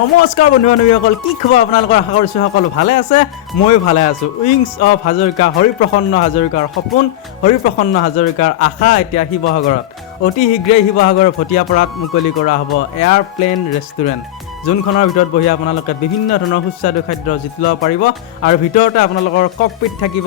নমস্কাৰ বন্ধু বান্ধৱীসকল কি খবৰ আপোনালোকৰ? আশা কৰিছোঁ সকলো ভালে আছে। ময়ো ভালে আছোঁ। উইংছ অফ হাজৰিকা হৰিপ্ৰসন্ন হাজৰিকাৰ সপোন হৰিপ্ৰসন্ন হাজৰিকাৰ আশা এতিয়া শিৱসাগৰত। অতি শীঘ্ৰেই শিৱসাগৰৰ ভটিয়াপাৰাত মুকলি কৰা হ'ব এয়াৰপ্লেন ৰেষ্টুৰেণ্ট যোনখনৰ ভিতৰত বহি আপোনালোকে বিভিন্ন ধৰণৰ সুস্বাদু খাদ্য জিতি ল'ব পাৰিব আৰু ভিতৰতে আপোনালোকৰ ককপিট থাকিব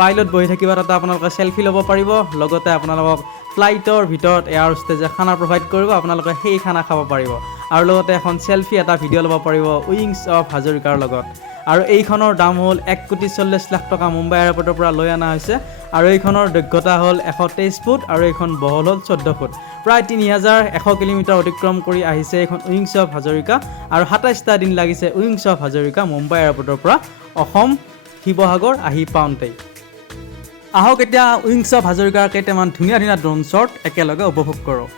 পাইলট বহি থাকিব তাতে আপোনালোকে চেলফি ল'ব পাৰিব লগতে আপোনালোকক ফ্লাইটৰ ভিতৰত এয়াৰ হোষ্টেজে খানা প্ৰভাইড কৰিব আপোনালোকে সেই খানা খাব পাৰিব। আৰু লগতে এখন চেলফি এটা ভিডিঅ' ল'ব পাৰিব উইংছ অফ হাজৰিকাৰ লগত। আৰু এইখনৰ দাম হ'ল এক কোটি চল্লিছ লাখ টকা মুম্বাই এয়াৰপৰ্টৰ পৰা লৈ অনা হৈছে। আৰু এইখনৰ দৈৰ্ঘ্যতা হ'ল এশ তেইছ ফুট আৰু এইখন বহল হ'ল চৈধ্য ফুট। প্ৰায় তিনি হাজাৰ এশ কিলোমিটাৰ অতিক্ৰম কৰি আহিছে এইখন উইংছ অফ হাজৰিকা আৰু সাতাইছটা দিন লাগিছে উইংছ অফ হাজৰিকা মুম্বাই এয়াৰপৰ্টৰ পৰা অসম শিৱসাগৰ আহি পাওঁতেই। আহক এতিয়া উইংছ অফ হাজৰিকাৰ কেইটামান ধুনীয়া ধুনীয়া ড্ৰোন শ্বট একেলগে উপভোগ কৰোঁ।